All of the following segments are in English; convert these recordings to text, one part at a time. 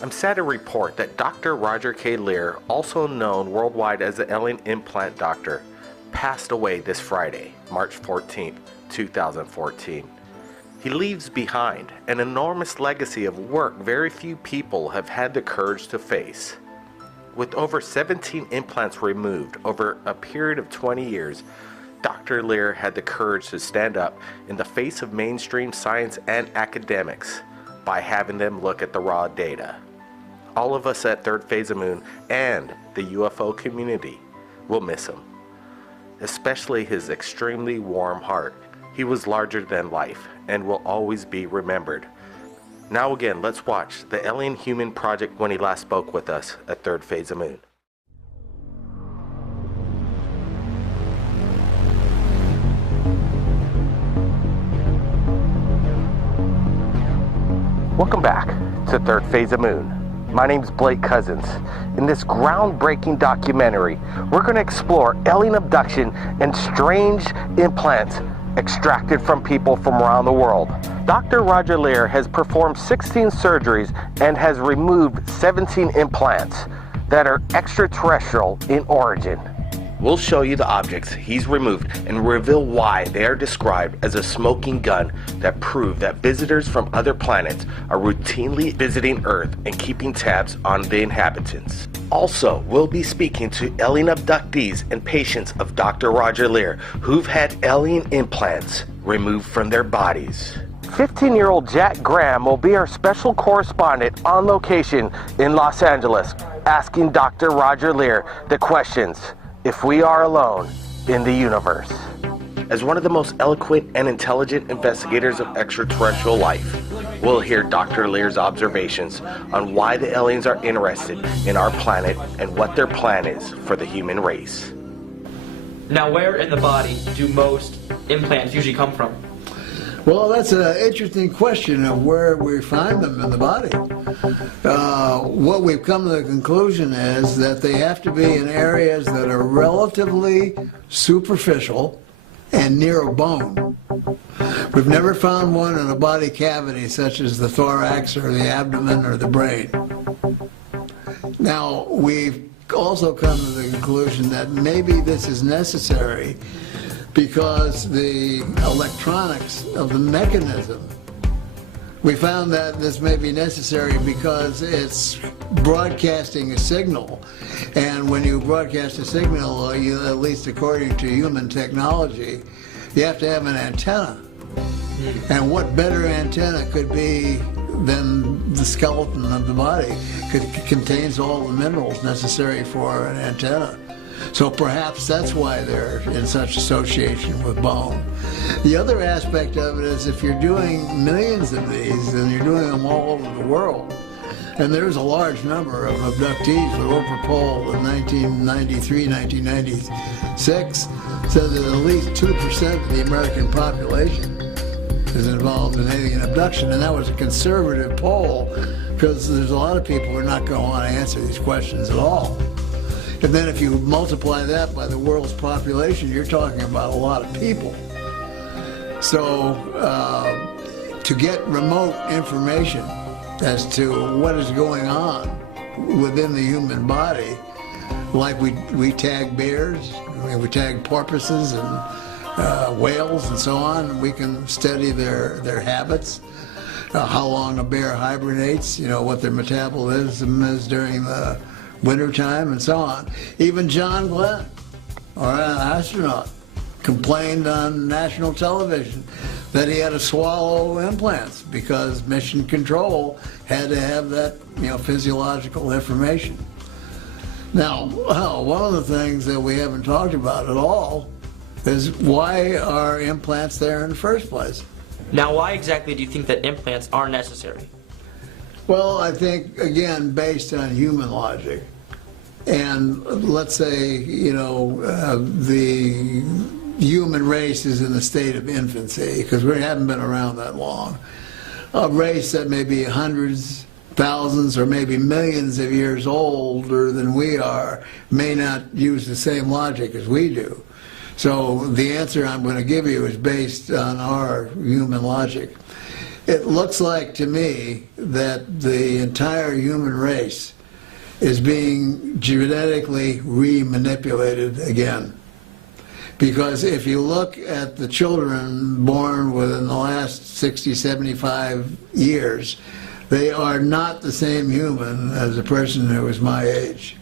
I'm sad to report that Dr. Roger K. Leir, also known worldwide as the Alien Implant Doctor, passed away this Friday, March 14th, 2014. He leaves behind an enormous legacy of work very few people have had the courage to face. With over 17 implants removed over a period of 20 years, Dr. Leir had the courage to stand up in the face of mainstream science and academics by having them look at the raw data. All of us at Third Phase of Moon and the UFO community will miss him, especially his extremely warm heart. He was larger than life and will always be remembered. Now again, let's watch the Alien Human Project when he last spoke with us at Third Phase of Moon. Welcome back to Third Phase of Moon. My name's Blake Cousins. In this groundbreaking documentary, we're going to explore alien abduction and strange implants extracted from people from around the world. Dr. Roger Leir has performed 16 surgeries and has removed 17 implants that are extraterrestrial in origin. We'll show you the objects he's removed and reveal why they are described as a smoking gun that prove that visitors from other planets are routinely visiting Earth and keeping tabs on the inhabitants. Also, we'll be speaking to alien abductees and patients of Dr. Roger Leir who've had alien implants removed from their bodies. 15-year-old Jack Graham will be our special correspondent on location in Los Angeles, asking Dr. Roger Leir the questions: if we are alone in the universe. As one of the most eloquent and intelligent investigators of extraterrestrial life, we'll hear Dr. Leir's observations on why the aliens are interested in our planet and what their plan is for the human race. Now, where in the body do most implants usually come from? Well, that's an interesting question of where we find them in the body. What we've come to the conclusion is that they have to be in areas that are relatively superficial and near a bone. We've never found one in a body cavity such as the thorax or the abdomen or the brain. Now, we've also come to the conclusion that maybe this is necessary because the electronics of the mechanism, we found that this may be necessary because it's broadcasting a signal. And when you broadcast a signal, you, at least according to human technology, you have to have an antenna. And what better antenna could be than the skeleton of the body? It contains all the minerals necessary for an antenna. So perhaps that's why they're in such association with bone. The other aspect of it is if you're doing millions of these, and you're doing them all over the world, and there's a large number of abductees with Overpol in 1993, 1996, said that at least 2% of the American population is involved in alien abduction, and that was a conservative poll because there's a lot of people who are not going to want to answer these questions at all. And then if you multiply that by the world's population, you're talking about a lot of people. So to get remote information as to what is going on within the human body, like we tag bears, we tag porpoises and whales and so on, we can study their habits, how long a bear hibernates, what their metabolism is during the wintertime and so on. Even John Glenn, or an astronaut, complained on national television that he had to swallow implants because mission control had to have that physiological information. Now, one of the things that we haven't talked about at all is why are implants there in the first place? Now, why exactly do you think that implants are necessary? Well, I think, again, based on human logic. And let's say, the human race is in the state of infancy, because we haven't been around that long. A race that may be hundreds, thousands, or maybe millions of years older than we are may not use the same logic as we do. So the answer I'm going to give you is based on our human logic. it looks like to me that the entire human race is being genetically re-manipulated again. Because if you look at the children born within the last 60, 75 years, they are not the same human as a person who was my age.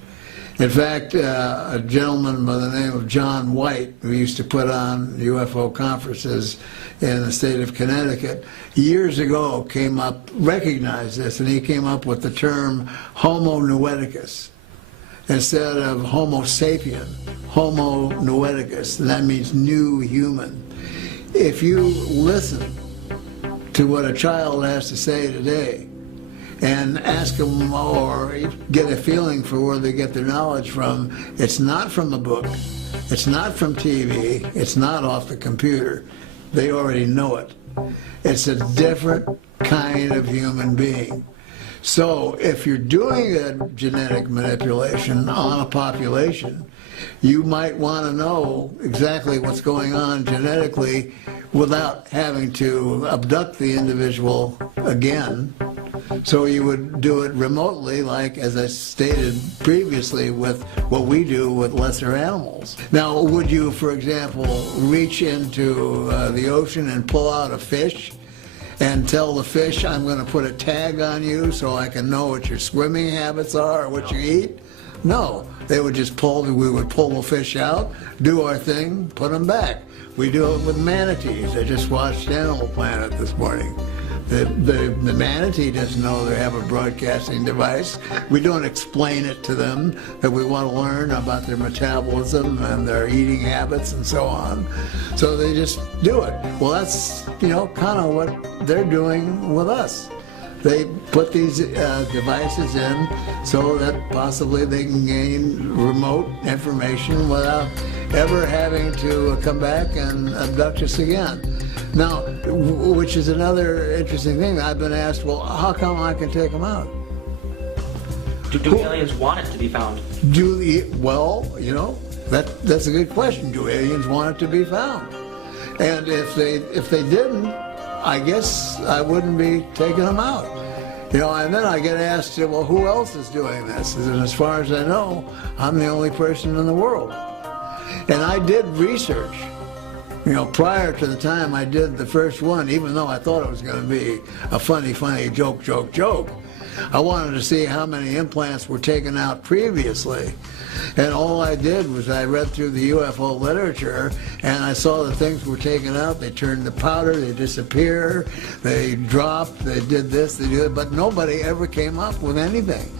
In fact, a gentleman by the name of John White, who used to put on UFO conferences in the state of Connecticut, years ago recognized this, and he came up with the term Homo noeticus. Instead of Homo sapien, Homo noeticus, and that means new human. If you listen to what a child has to say today and ask them or get a feeling for where they get their knowledge from, it's not from the book, it's not from TV, it's not off the computer. They already know it. It's a different kind of human being. So if you're doing a genetic manipulation on a population, you might want to know exactly what's going on genetically without having to abduct the individual again. So you would do it remotely, like, as I stated previously, with what we do with lesser animals. Now, would you, for example, reach into the ocean and pull out a fish and tell the fish, I'm going to put a tag on you so I can know what your swimming habits are or what you eat? No, they would just we would pull the fish out, do our thing, put them back. We do it with manatees. I just watched Animal Planet this morning. The manatee doesn't know they have a broadcasting device. We don't explain it to them, that we want to learn about their metabolism and their eating habits and so on. So they just do it. Well, that's, kind of what they're doing with us. They put these devices in so that possibly they can gain remote information without ever having to come back and abduct us again. Now, which is another interesting thing. I've been asked, well, how come I can take them out? Do aliens want it to be found? That's a good question. Do aliens want it to be found? And if they didn't, I guess I wouldn't be taking them out. And then I get asked, well, who else is doing this? And as far as I know, I'm the only person in the world. And I did research. Prior to the time I did the first one, even though I thought it was going to be a funny joke, I wanted to see how many implants were taken out previously. And all I did was I read through the UFO literature, and I saw that things were taken out. They turned to powder, they disappear, they dropped, they did this, they did that, but nobody ever came up with anything.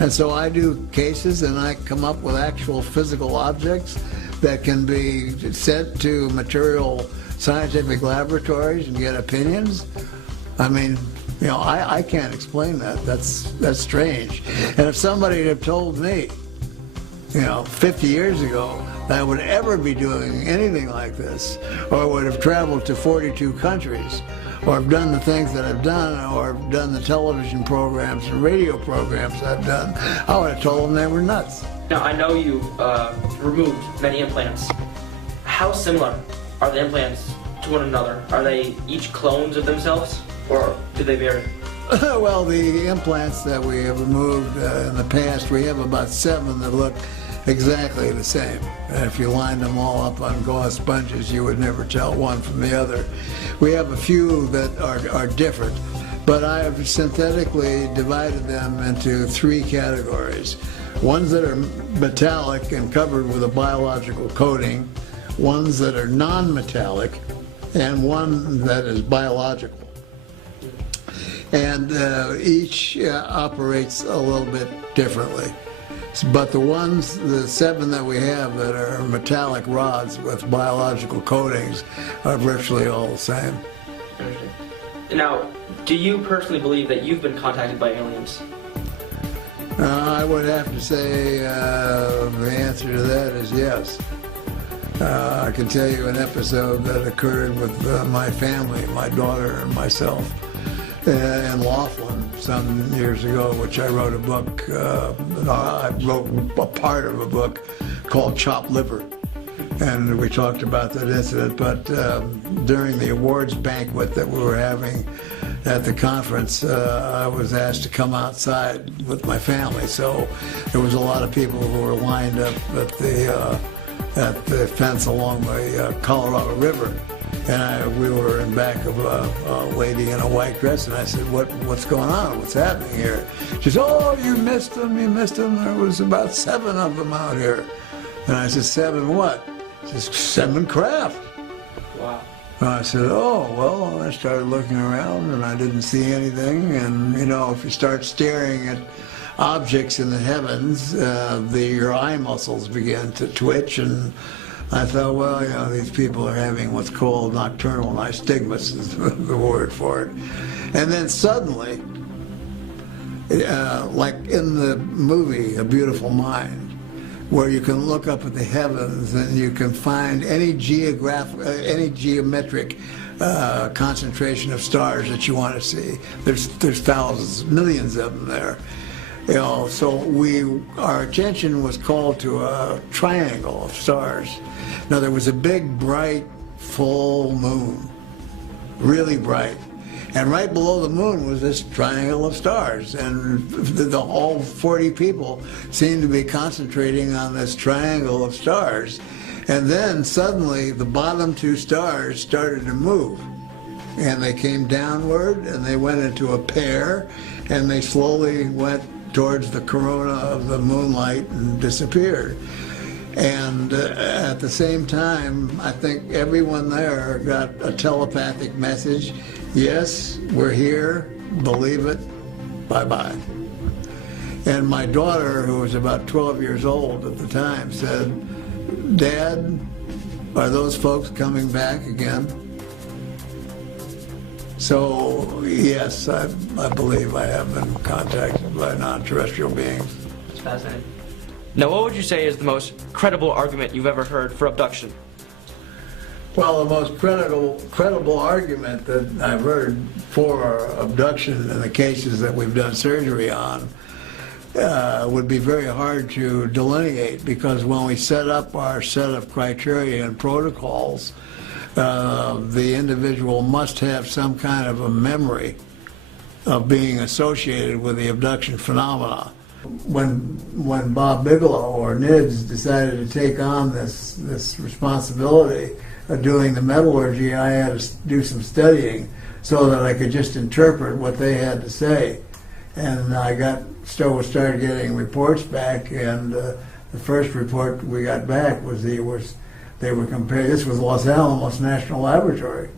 And so I do cases, and I come up with actual physical objects that can be sent to material scientific laboratories and get opinions. I mean, I can't explain that. That's strange. And if somebody had told me, 50 years ago, that I would ever be doing anything like this, or would have traveled to 42 countries, or have done the things that I've done, or have done the television programs and radio programs I've done, I would have told them they were nuts. Now, I know you removed many implants. How similar are the implants to one another? Are they each clones of themselves, or do they vary? Well, the implants that we have removed in the past, we have about 7 that look exactly the same. And if you lined them all up on gauze sponges, you would never tell one from the other. We have a few that are different, but I have synthetically divided them into 3 categories. Ones that are metallic and covered with a biological coating, ones that are non-metallic, and one that is biological. And each operates a little bit differently. But the 7 that we have that are metallic rods with biological coatings are virtually all the same. Now, do you personally believe that you've been contacted by aliens? I would have to say the answer to that is yes. I can tell you an episode that occurred with my family, my daughter and myself, in Laughlin some years ago, which I wrote a book. I wrote a part of a book called Chopped Liver, and we talked about that incident. But during the awards banquet that we were having at the conference, I was asked to come outside with my family. So there was a lot of people who were lined up at the fence along the Colorado River. And we were in back of a lady in a white dress, and I said, what's going on? What's happening here? She said, oh, you missed them, you missed them. There was about 7 of them out here. And I said, 7 what? She said, 7 craft. Wow. And I said, oh, well, I started looking around, and I didn't see anything. And, you know, if you start staring at objects in the heavens, your eye muscles begin to twitch, and I thought, well, you know, these people are having what's called nocturnal nystagmus is the word for it. And then suddenly, like in the movie A Beautiful Mind, where you can look up at the heavens and you can find any geometric concentration of stars that you want to see. There's thousands, millions of them there. You know, so our attention was called to a triangle of stars. Now there was a big, bright, full moon, really bright. And right below the moon was this triangle of stars. And the whole 40 people seemed to be concentrating on this triangle of stars. And then suddenly the bottom 2 stars started to move. And they came downward and they went into a pair, and they slowly went towards the corona of the moonlight and disappeared. And at the same time, I think everyone there got a telepathic message. Yes, we're here, believe it, bye-bye. And my daughter, who was about 12 years old at the time, said, Dad, are those folks coming back again? So, yes, I believe I have been contacted by non-terrestrial beings. That's fascinating. Now, what would you say is the most credible argument you've ever heard for abduction? Well, the most credible argument that I've heard for abduction in the cases that we've done surgery on would be very hard to delineate, because when we set up our set of criteria and protocols, the individual must have some kind of a memory of being associated with the abduction phenomena. When Bob Bigelow or NIDS decided to take on this responsibility of doing the metallurgy, I had to do some studying so that I could just interpret what they had to say. And I started getting reports back, and the first report we got back was they were comparing. This was Los Alamos National Laboratory.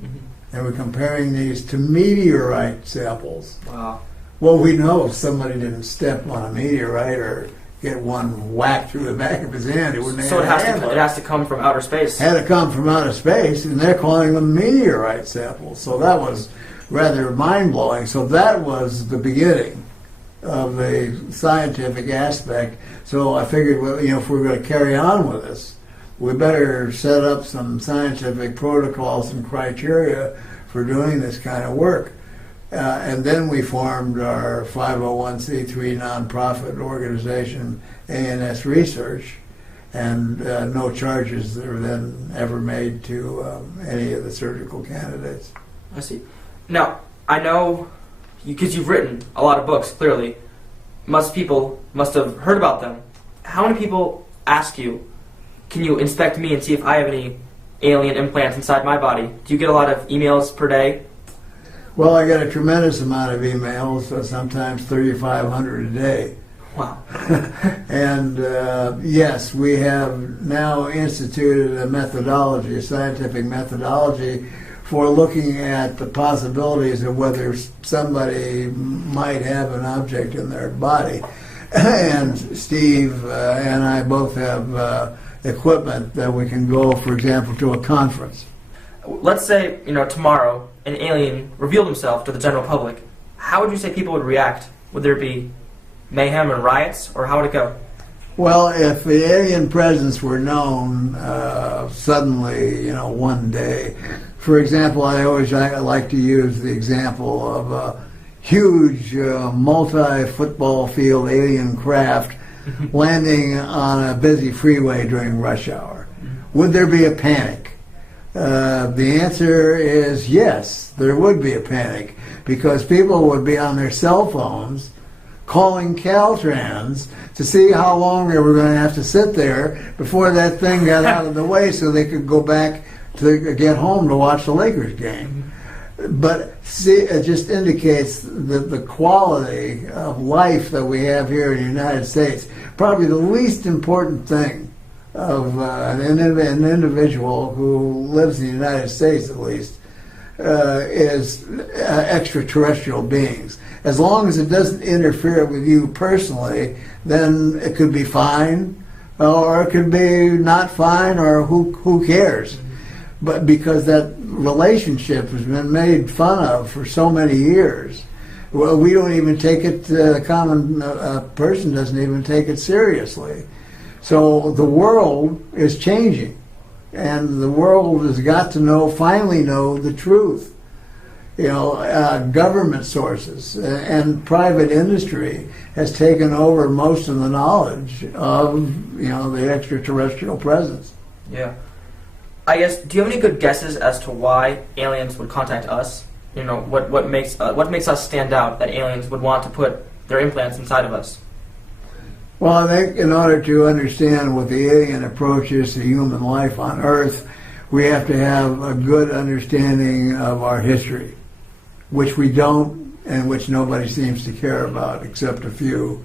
They were comparing these to meteorite samples. Wow. Well, we know if somebody didn't step on a meteorite or get one whack through the back of his hand, it wouldn't have So it has to come from outer space. Had to come from outer space, and they're calling them meteorite samples. So that was rather mind-blowing. So that was the beginning of the scientific aspect. So I figured, well, you know, if we're going to carry on with this, we better set up some scientific protocols and criteria for doing this kind of work. And then we formed our 501c3 nonprofit organization, ANS Research, and no charges were then ever made to any of the surgical candidates. I see. Now, I know, because you've written a lot of books, clearly, people must have heard about them. How many people ask you, can you inspect me and see if I have any alien implants inside my body? Do you get a lot of emails per day? Well, I get a tremendous amount of emails, sometimes 3,500 a day. Wow. And yes, we have now instituted a methodology, a scientific methodology, for looking at the possibilities of whether somebody might have an object in their body. And Steve and I both have equipment that we can go, for example, to a conference. Let's say, tomorrow an alien revealed himself to the general public. How would you say people would react? Would there be mayhem and riots, or how would it go? Well, if the alien presence were known suddenly, one day, for example, I like to use the example of a huge multi-football field alien craft landing on a busy freeway during rush hour. Would there be a panic? The answer is yes, there would be a panic, because people would be on their cell phones calling Caltrans to see how long they were going to have to sit there before that thing got out of the way so they could go back to get home to watch the Lakers game. But see, it just indicates the quality of life that we have here in the United States. Probably the least important thing of an individual who lives in the United States, at least, is extraterrestrial beings. As long as it doesn't interfere with you personally, then it could be fine, or it could be not fine, or who cares? But because that relationship has been made fun of for so many years, well, we don't even take it, the common person doesn't even take it seriously. So the world is changing, and the world has got to finally know the truth. You know, government sources and private industry has taken over most of the knowledge of, the extraterrestrial presence. Yeah. I guess, do you have any good guesses as to why aliens would contact us? You know, what makes us stand out that aliens would want to put their implants inside of us? Well, I think in order to understand what the alien approach is to human life on Earth, we have to have a good understanding of our history, which we don't, and which nobody seems to care about except a few.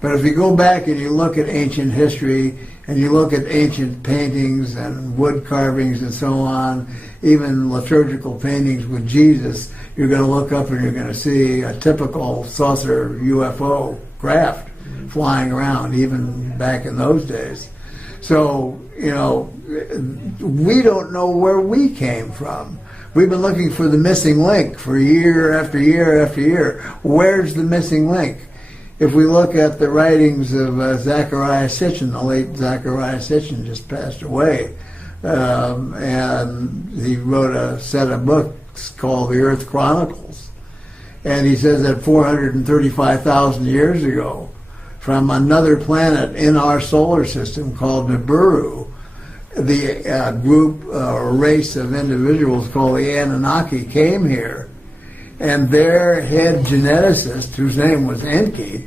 But if you go back and you look at ancient history, and you look at ancient paintings and wood carvings and so on, even liturgical paintings with Jesus, you're going to look up and you're going to see a typical saucer UFO craft flying around, even back in those days. So, we don't know where we came from. We've been looking for the missing link for year after year after year. Where's the missing link? If we look at the writings of Zecharia Sitchin, the late Zecharia Sitchin just passed away, and he wrote a set of books called The Earth Chronicles. And he says that 435,000 years ago, from another planet in our solar system called Nibiru, the group or race of individuals called the Anunnaki came here, and their head geneticist, whose name was Enki,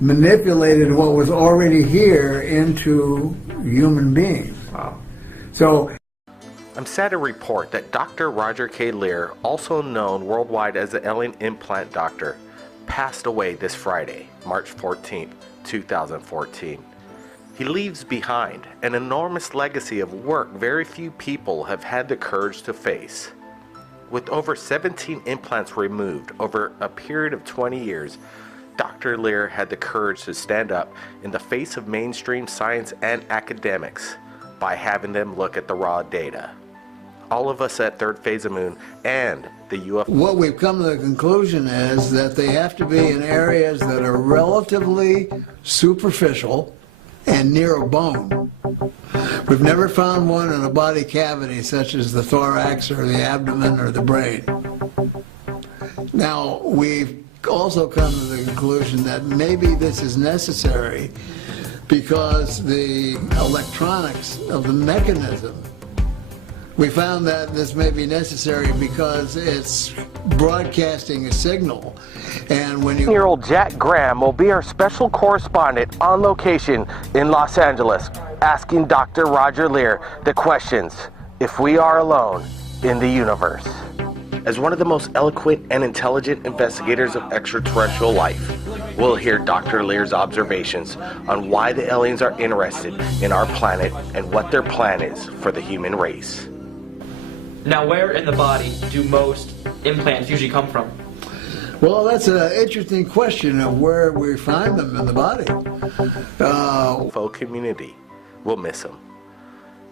manipulated what was already here into human beings. Wow. So I'm sad to report that Dr. Roger K. Leir, also known worldwide as the Alien Implant Doctor, passed away this Friday, March 14th, 2014. He leaves behind an enormous legacy of work very few people have had the courage to face. With over 17 implants removed over a period of 20 years, Dr. Leir had the courage to stand up in the face of mainstream science and academics by having them look at the raw data. All of us at Third Phase of Moon and the UFO. What we've come to the conclusion is that they have to be in areas that are relatively superficial and near a bone. We've never found one in a body cavity such as the thorax or the abdomen or the brain. Now, we've also come to the conclusion that maybe this is necessary because the electronics of the mechanism, we found that this may be necessary because it's broadcasting a signal. And when you... Year-old Jack Graham will be our special correspondent on location in Los Angeles, asking Dr. Roger Leir the questions, if we are alone in the universe. As one of the most eloquent and intelligent investigators of extraterrestrial life, we'll hear Dr. Leir's observations on why the aliens are interested in our planet and what their plan is for the human race. Now, where in the body do most implants usually come from? Well, that's an interesting question of where we find them in the body. UFO community will miss him,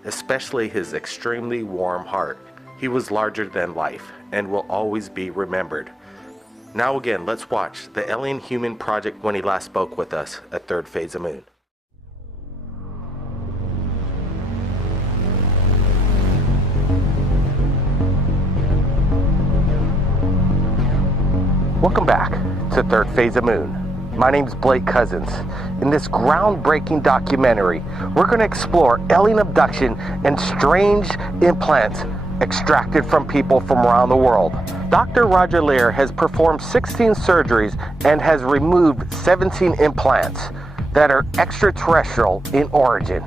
especially his extremely warm heart. He was larger than life and will always be remembered. Now again, let's watch the Alien Human Project when he last spoke with us at Third Phase of Moon. Welcome back to Third Phase of Moon. My name's Blake Cousins. In this groundbreaking documentary, we're going to explore alien abduction and strange implants extracted from people from around the world. Dr. Roger Leir has performed 16 surgeries and has removed 17 implants that are extraterrestrial in origin.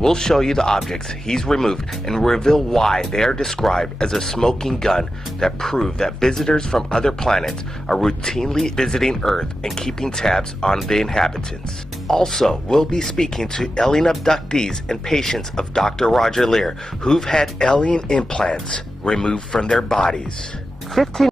We'll show you the objects he's removed and reveal why they are described as a smoking gun that prove that visitors from other planets are routinely visiting Earth and keeping tabs on the inhabitants. Also, we'll be speaking to alien abductees and patients of Dr. Roger Leir who've had alien implants removed from their bodies. 15